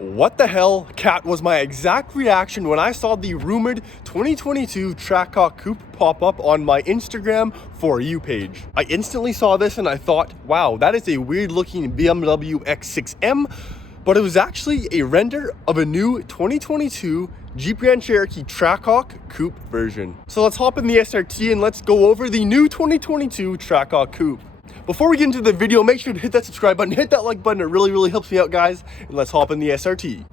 What the hell, cat, was my exact reaction when I saw the rumored 2022 Trackhawk Coupe pop up on my Instagram For You page. I instantly saw this and I thought, wow, that is a weird looking Bmw X6M, but it was actually a render of a new 2022 Jeep Grand Cherokee Trackhawk Coupe version. So let's hop in the SRT and let's go over the new 2022 Trackhawk Coupe. Before we get into the video, make sure to hit that subscribe button, hit that like button. It really helps me out, guys. And let's hop in the SRT.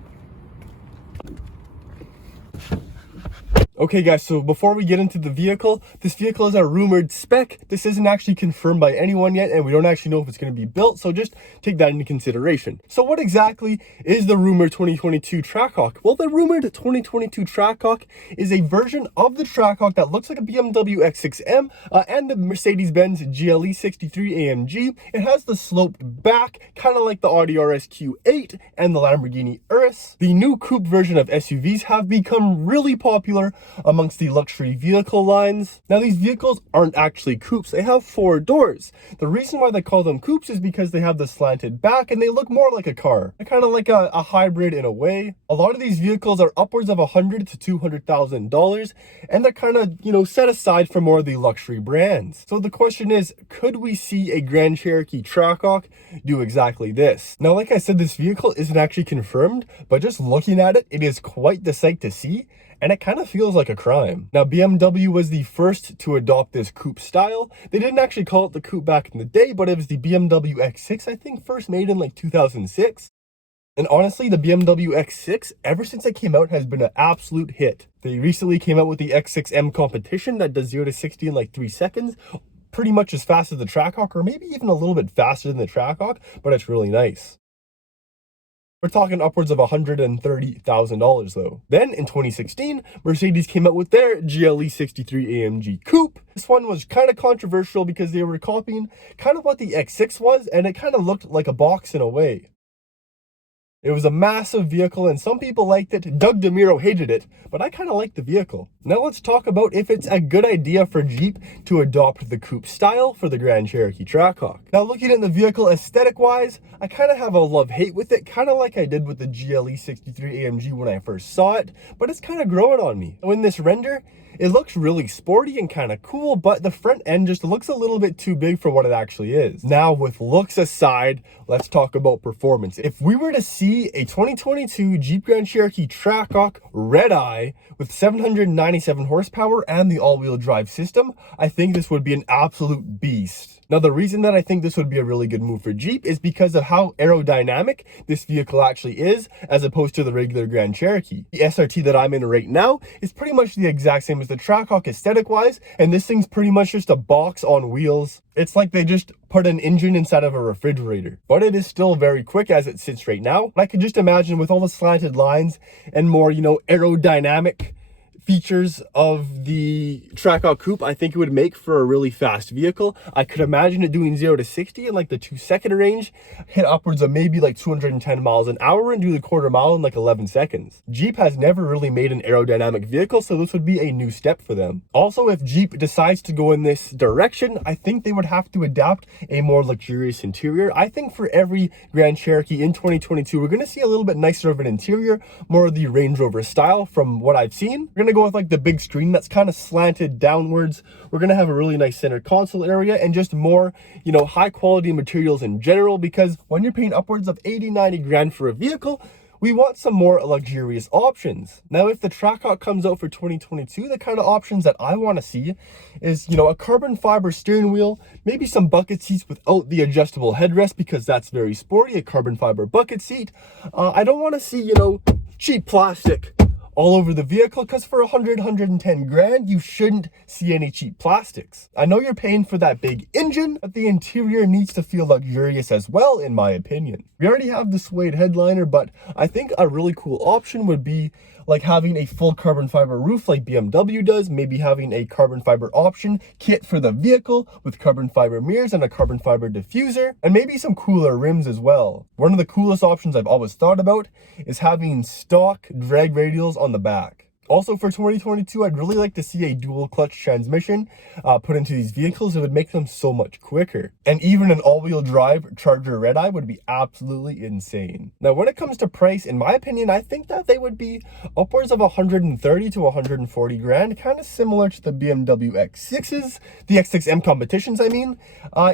Okay guys, so before we get into the vehicle, this vehicle is a rumored spec. This isn't actually confirmed by anyone yet, and we don't actually know if it's going to be built, so just take that into consideration. So what exactly is the rumored 2022 Trackhawk? Well, the rumored 2022 Trackhawk is a version of the Trackhawk that looks like a Bmw X6M and the Mercedes-Benz GLE 63 AMG. It has the sloped back, kind of like the Audi RS Q8 and the Lamborghini Urus. The new coupe version of SUVs have become really popular amongst the luxury vehicle lines. Now, these vehicles aren't actually coupes. They have 4 doors. The reason why they call them coupes is because they have the slanted back and they look more like a car. They're kind of like a hybrid in a way. A lot of these vehicles are upwards of $100,000 to $200,000, and they're kind of, set aside for more of the luxury brands. So the question is, could we see a Grand Cherokee Trackhawk do exactly this? Now, like I said, this vehicle isn't actually confirmed, but just looking at it, it is quite the sight to see. And it kind of feels like a crime. Now, BMW was the first to adopt this coupe style. They didn't actually call it the coupe back in the day, but it was the Bmw X6, I think, first made in like 2006. And honestly, the Bmw X6, ever since it came out, has been an absolute hit. They recently came out with the X6M competition that does 0 to 60 in like 3 seconds. Pretty much as fast as the Trackhawk, or maybe even a little bit faster than the Trackhawk, but it's really nice. We're talking upwards of $130,000 though. Then in 2016, Mercedes came out with their GLE 63 AMG Coupe. This one was kind of controversial because they were copying kind of what the X6 was, and it kind of looked like a box in a way. It was a massive vehicle and some people liked it. Doug DeMuro hated it, but I kind of liked the vehicle. Now let's talk about if it's a good idea for Jeep to adopt the coupe style for the Grand Cherokee Trackhawk. Now, looking at the vehicle aesthetic wise, I kind of have a love-hate with it, kind of like I did with the GLE 63 AMG when I first saw it, but it's kind of growing on me. In this render, it looks really sporty and kind of cool, but the front end just looks a little bit too big for what it actually is. Now, with looks aside, let's talk about performance. If we were to see a 2022 Jeep Grand Cherokee Trackhawk Redeye with 797 horsepower and the all-wheel drive system, I think this would be an absolute beast. Now, the reason that I think this would be a really good move for Jeep is because of how aerodynamic this vehicle actually is, as opposed to the regular Grand Cherokee. The SRT that I'm in right now is pretty much the exact same as the Trackhawk aesthetic-wise, and this thing's pretty much just a box on wheels. It's like they just put an engine inside of a refrigerator, but it is still very quick as it sits right now. I could just imagine with all the slanted lines and more, aerodynamic features of the Trackhawk Coupe, I think it would make for a really fast vehicle. I could imagine it doing 0 to 60 in like the 2-second range, hit upwards of maybe like 210 miles an hour and do the quarter mile in like 11 seconds. Jeep has never really made an aerodynamic vehicle, so this would be a new step for them. Also, if Jeep decides to go in this direction, I think they would have to adapt a more luxurious interior. I think for every Grand Cherokee in 2022, we're going to see a little bit nicer of an interior, more of the Range Rover style from what I've seen. We're going to go with like the big screen that's kind of slanted downwards. We're going to have a really nice center console area and just more, high quality materials in general, because when you're paying upwards of 80-90 grand for a vehicle, we want some more luxurious options. Now, if the Trackhawk comes out for 2022, the kind of options that I want to see is, a carbon fiber steering wheel, maybe some bucket seats without the adjustable headrest because that's very sporty, a carbon fiber bucket seat. I don't want to see, cheap plastic all over the vehicle, because for 110 grand, you shouldn't see any cheap plastics. I know you're paying for that big engine, but the interior needs to feel luxurious as well, in my opinion. We already have the suede headliner, but I think a really cool option would be like having a full carbon fiber roof like BMW does, maybe having a carbon fiber option kit for the vehicle with carbon fiber mirrors and a carbon fiber diffuser, and maybe some cooler rims as well. One of the coolest options I've always thought about is having stock drag radials on the back. Also for 2022, I'd really like to see a dual clutch transmission put into these vehicles. It would make them so much quicker. And even an all-wheel drive Charger Redeye would be absolutely insane. Now, when it comes to price, in my opinion, I think that they would be upwards of 130 to 140 grand, kind of similar to the BMW X6s, the X6M competitions, I mean.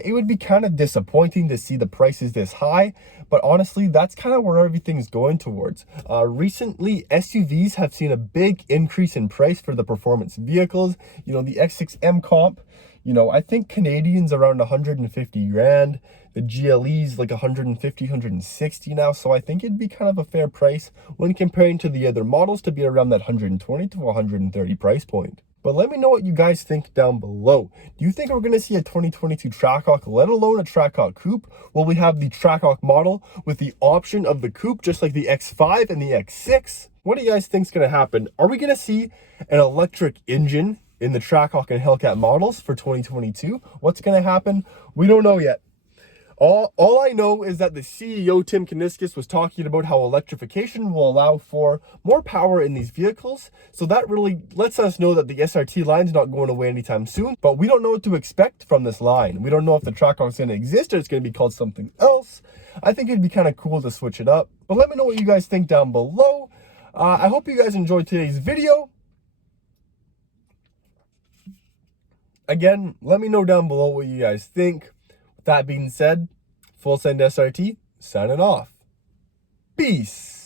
It would be kind of disappointing to see the prices this high, but honestly, that's kind of where everything's going towards. Recently, SUVs have seen a big increase in price for the performance vehicles. You know, the X6M comp, you know, I think Canadians around 150 grand. The GLE's like 150, 160 now. So I think it'd be kind of a fair price when comparing to the other models to be around that 120 to 130 price point. But let me know what you guys think down below. Do you think we're going to see a 2022 Trackhawk, let alone a Trackhawk Coupe? Will we have the Trackhawk model with the option of the Coupe, just like the X5 and the X6? What do you guys think is going to happen? Are we going to see an electric engine in the Trackhawk and Hellcat models for 2022? What's going to happen? We don't know yet. All I know is that the CEO, Tim Kuniskis, was talking about how electrification will allow for more power in these vehicles. So that really lets us know that the SRT line's not going away anytime soon. But we don't know what to expect from this line. We don't know if the Trackhawk's going to exist or it's going to be called something else. I think it'd be kind of cool to switch it up. But let me know what you guys think down below. I hope you guys enjoyed today's video. Again, let me know down below what you guys think. That being said, Full Send SRT, signing off. Peace.